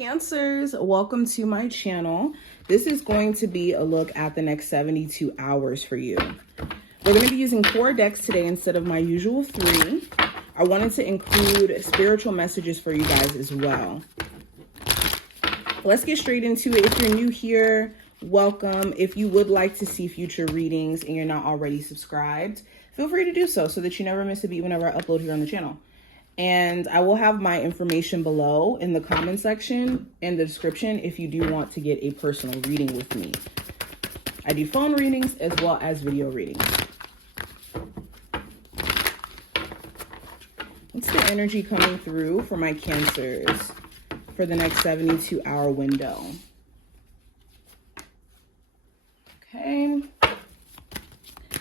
Cancers, welcome to my channel. This is going to be a look at the next 72 hours for you. We're going to be using 4 decks today instead of my usual 3. I wanted to include spiritual messages for you guys as well. Let's get straight into it. If you're new here, welcome. If you would like to see future readings and you're not already subscribed, feel free to do so that you never miss a beat whenever I upload here on the channel. And I will have my information below in the comment section and the description if you do want to get a personal reading with me. I do phone readings as well as video readings. What's the energy coming through for my Cancers for the next 72-hour window? Okay.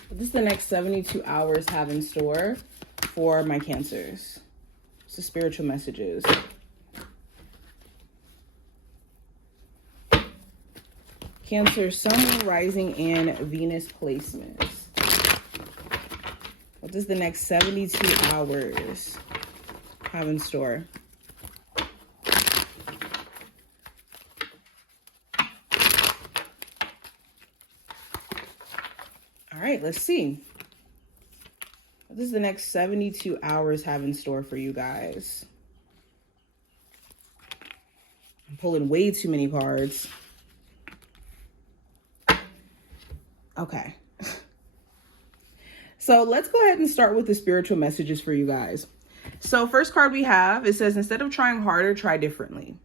What does the next 72 hours have in store for my Cancers? So spiritual messages. Cancer, Sun, Rising, and Venus placements. What does the next 72 hours have in store? All right, let's see. What does the next 72 hours have in store for you guys? I'm pulling way too many cards. Okay. So let's go ahead and start with the spiritual messages for you guys. So first card we have, it says, instead of trying harder, try differently.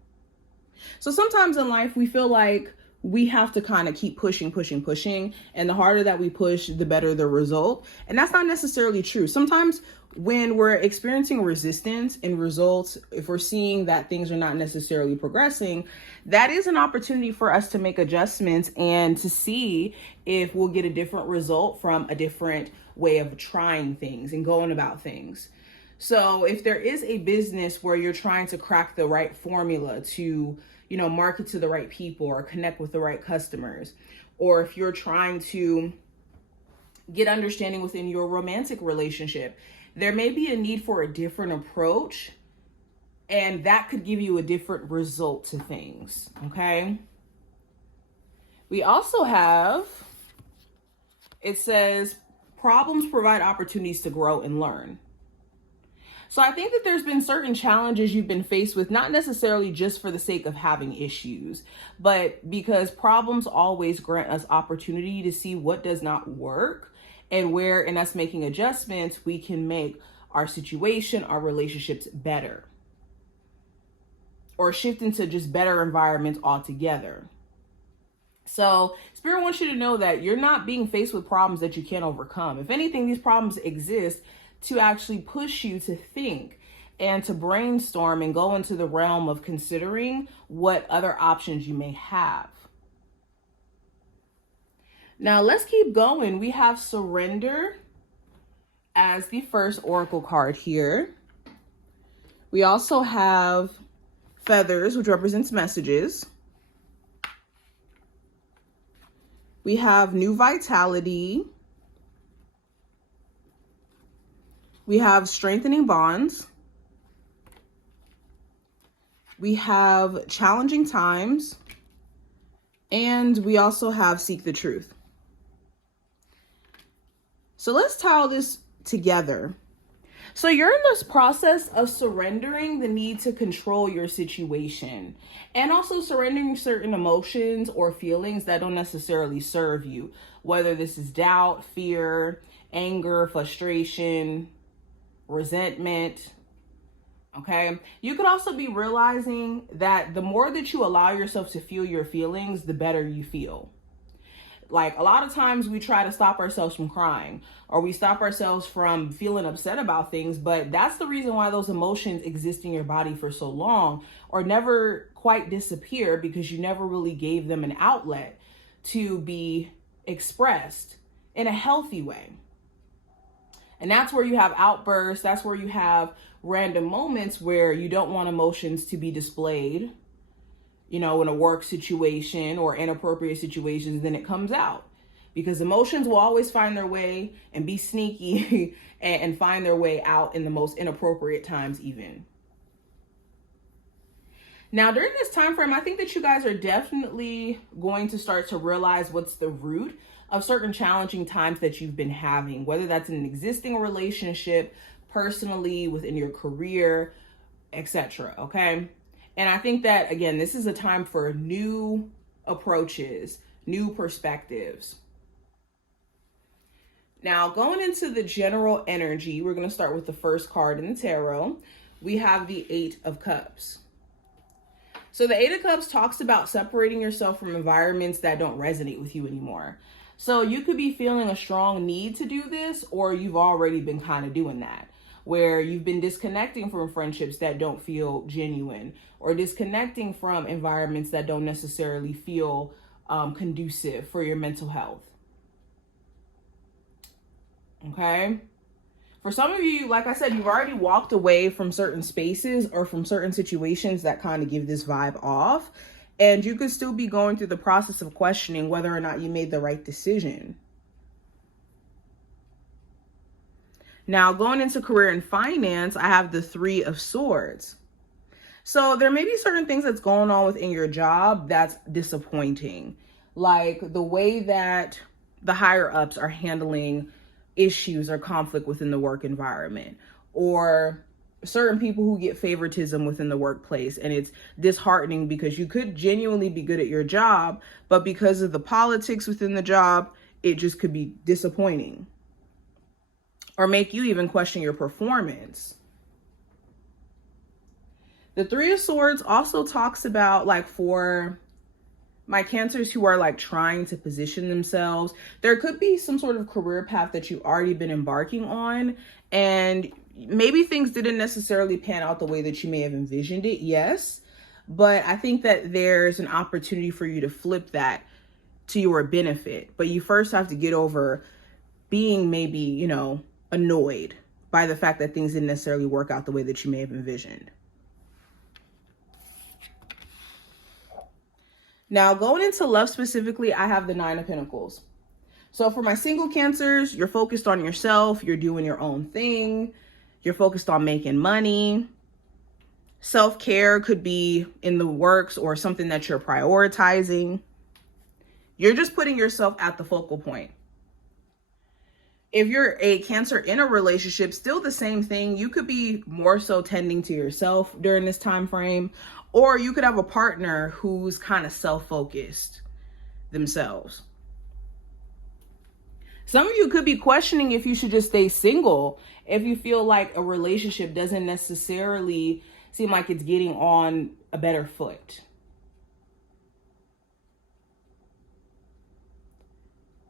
So sometimes in life we feel like we have to kind of keep pushing. And the harder that we push, the better the result. And that's not necessarily true. Sometimes when we're experiencing resistance in results, if we're seeing that things are not necessarily progressing, that is an opportunity for us to make adjustments and to see if we'll get a different result from a different way of trying things and going about things. So if there is a business where you're trying to crack the right formula to, market to the right people or connect with the right customers, or if you're trying to get understanding within your romantic relationship, there may be a need for a different approach, and that could give you a different result to things, okay? We also have, it says, problems provide opportunities to grow and learn. So I think that there's been certain challenges you've been faced with, not necessarily just for the sake of having issues, but because problems always grant us opportunity to see what does not work, and where in us making adjustments, we can make our situation, our relationships better, or shift into just better environments altogether. So Spirit wants you to know that you're not being faced with problems that you can't overcome. If anything, these problems exist to actually push you to think and to brainstorm and go into the realm of considering what other options you may have. Now let's keep going. We have Surrender as the first oracle card here. We also have Feathers, which represents messages. We have New Vitality. We have Strengthening Bonds. We have Challenging Times. And we also have Seek the Truth. So let's tie all this together. So you're in this process of surrendering the need to control your situation, and also surrendering certain emotions or feelings that don't necessarily serve you, whether this is doubt, fear, anger, frustration, resentment. Okay. You could also be realizing that the more that you allow yourself to feel your feelings, the better you feel. Like a lot of times we try to stop ourselves from crying, or we stop ourselves from feeling upset about things, but that's the reason why those emotions exist in your body for so long, or never quite disappear, because you never really gave them an outlet to be expressed in a healthy way. And that's where you have outbursts. That's where you have random moments where you don't want emotions to be displayed, in a work situation or inappropriate situations. Then it comes out, because emotions will always find their way and be sneaky and find their way out in the most inappropriate times even. Now, during this time frame, I think that you guys are definitely going to start to realize what's the root of certain challenging times that you've been having, whether that's in an existing relationship, personally, within your career, etc. Okay. And I think that, again, this is a time for new approaches, new perspectives. Now, going into the general energy, we're going to start with the first card in the tarot. We have the Eight of Cups. So the Eight of Cups talks about separating yourself from environments that don't resonate with you anymore. So you could be feeling a strong need to do this, or you've already been kind of doing that, where you've been disconnecting from friendships that don't feel genuine, or disconnecting from environments that don't necessarily feel conducive for your mental health. Okay? For some of you, like I said, you've already walked away from certain spaces or from certain situations that kind of give this vibe off. And you could still be going through the process of questioning whether or not you made the right decision. Now, going into career and finance, I have the Three of Swords. So there may be certain things that's going on within your job that's disappointing. Like the way that the higher ups are handling issues or conflict within the work environment, or certain people who get favoritism within the workplace. And it's disheartening because you could genuinely be good at your job, but because of the politics within the job, it just could be disappointing or make you even question your performance. The Three of Swords also talks about, like, for my Cancers who are like trying to position themselves, there could be some sort of career path that you've already been embarking on, and maybe things didn't necessarily pan out the way that you may have envisioned it. Yes, but I think that there's an opportunity for you to flip that to your benefit. But you first have to get over being maybe, annoyed by the fact that things didn't necessarily work out the way that you may have envisioned. Now, going into love specifically, I have the Nine of Pentacles. So for my single Cancers, you're focused on yourself. You're doing your own thing. You're focused on making money. Self-care could be in the works or something that you're prioritizing. You're just putting yourself at the focal point. If you're a Cancer in a relationship, still the same thing. You could be more so tending to yourself during this time frame, or you could have a partner who's kind of self-focused themselves. Some of you could be questioning if you should just stay single if you feel like a relationship doesn't necessarily seem like it's getting on a better foot.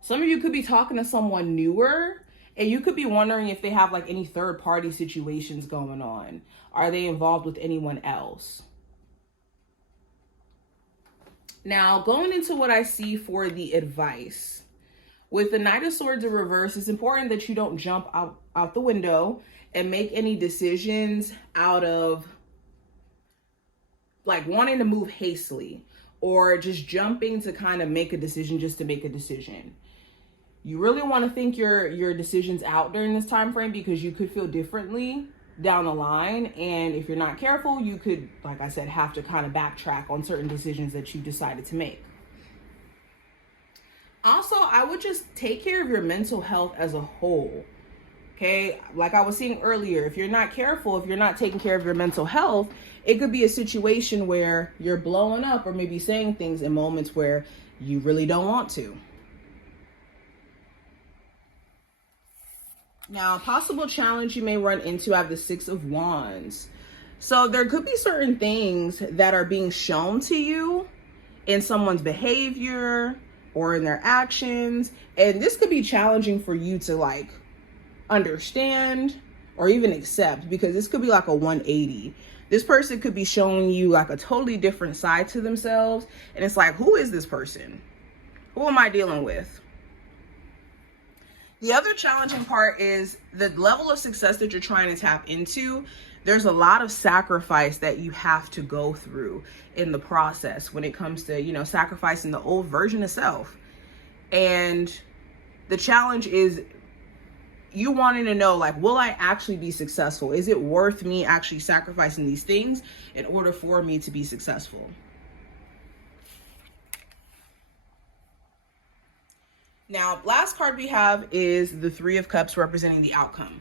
Some of you could be talking to someone newer, and you could be wondering if they have like any third party situations going on. Are they involved with anyone else? Now, going into what I see for the advice. With the Knight of Swords in reverse, it's important that you don't jump out the window and make any decisions out of like wanting to move hastily, or just jumping to kind of make a decision just to make a decision. You really want to think your decisions out during this time frame, because you could feel differently down the line. And if you're not careful, you could, like I said, have to kind of backtrack on certain decisions that you decided to make. Also, I would just take care of your mental health as a whole. Okay, like I was saying earlier, if you're not careful, if you're not taking care of your mental health, it could be a situation where you're blowing up or maybe saying things in moments where you really don't want to. Now, possible challenge you may run into, I have the Six of Wands. So there could be certain things that are being shown to you in someone's behavior or in their actions. And this could be challenging for you to like understand or even accept, because this could be like a 180. This person could be showing you like a totally different side to themselves. And it's like, who is this person? Who am I dealing with? The other challenging part is the level of success that you're trying to tap into. There's a lot of sacrifice that you have to go through in the process when it comes to, sacrificing the old version of self. And the challenge is you wanting to know, like, will I actually be successful? Is it worth me actually sacrificing these things in order for me to be successful? Now, last card we have is the Three of Cups, representing the outcome.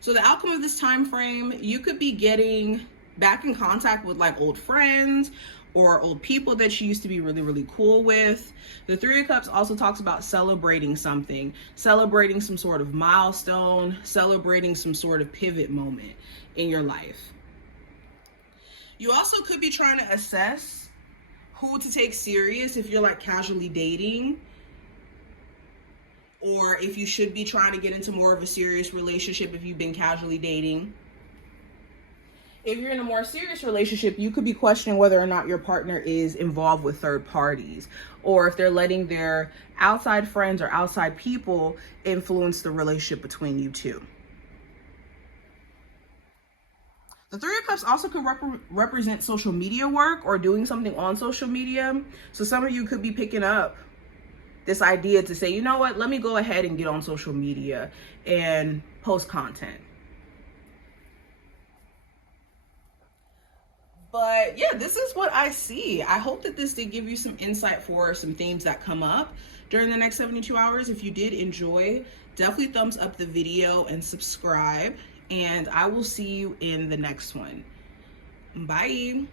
So the outcome of this time frame, you could be getting back in contact with like old friends or old people that you used to be really, really cool with. The Three of Cups also talks about celebrating something, celebrating some sort of milestone, celebrating some sort of pivot moment in your life. You also could be trying to assess who to take serious if you're like casually dating, or if you should be trying to get into more of a serious relationship if you've been casually dating. If you're in a more serious relationship, you could be questioning whether or not your partner is involved with third parties, or if they're letting their outside friends or outside people influence the relationship between you two. The Three of Cups also could represent social media work or doing something on social media. So some of you could be picking up this idea to say, you know what, let me go ahead and get on social media and post content. But yeah, this is what I see. I hope that this did give you some insight for some themes that come up during the next 72 hours. If you did enjoy, definitely thumbs up the video and subscribe. And I will see you in the next one. Bye.